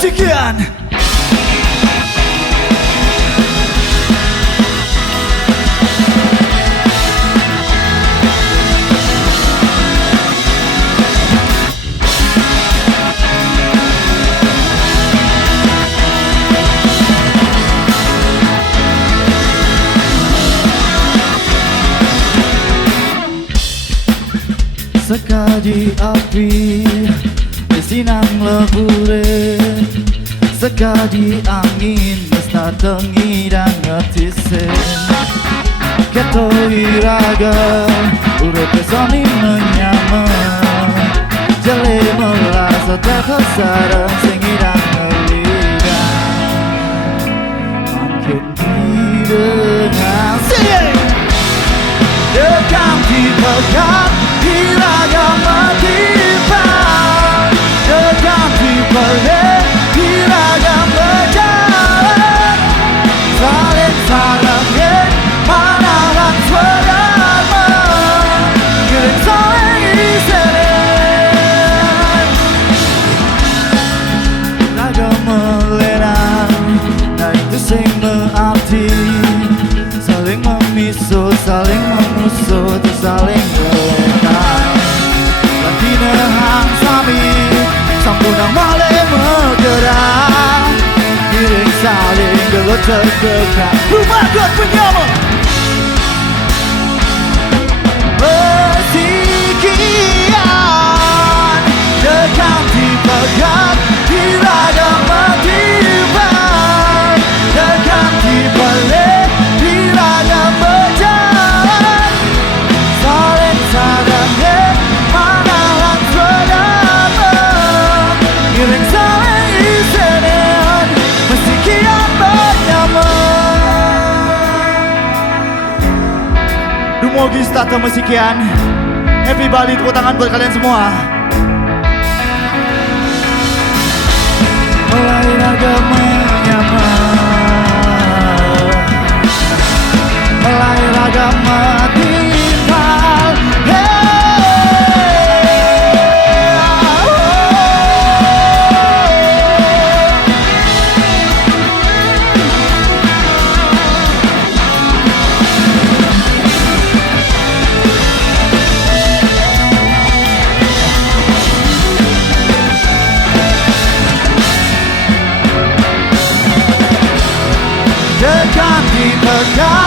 MESIKIAN. Sekali api sinang lebure, sekali angin mesta tengi dan ngetisen. Ketoi raga urut pesoni menyama, jele merasa terkesarang sengi dan ngelidan. Makin didengar dekam dipegang diragam matipan, dekam dipelih diragam berjalan, saling salangin panahan suarama, kirim saling isenen. Ragam melerang, nah itu sing berarti saling memisu, saling memusuh, saling melekan. Lantina hang sami, sampunang malih bergerak, giring saling gelut terdekat. Rumah God penyama MESIKIAN, dekam dipegang diragam matiban, dekam dipelih diragam berjalan, saling sadangin panahan suarama, giring saling isenen, MESIKIAN bernyaman. Dumugi stata MESIKIAN. Happy Bali, tepuk tangan buat kalian semua. Mulai raga menyaman, mulai raga matimbal. Dekam dipegang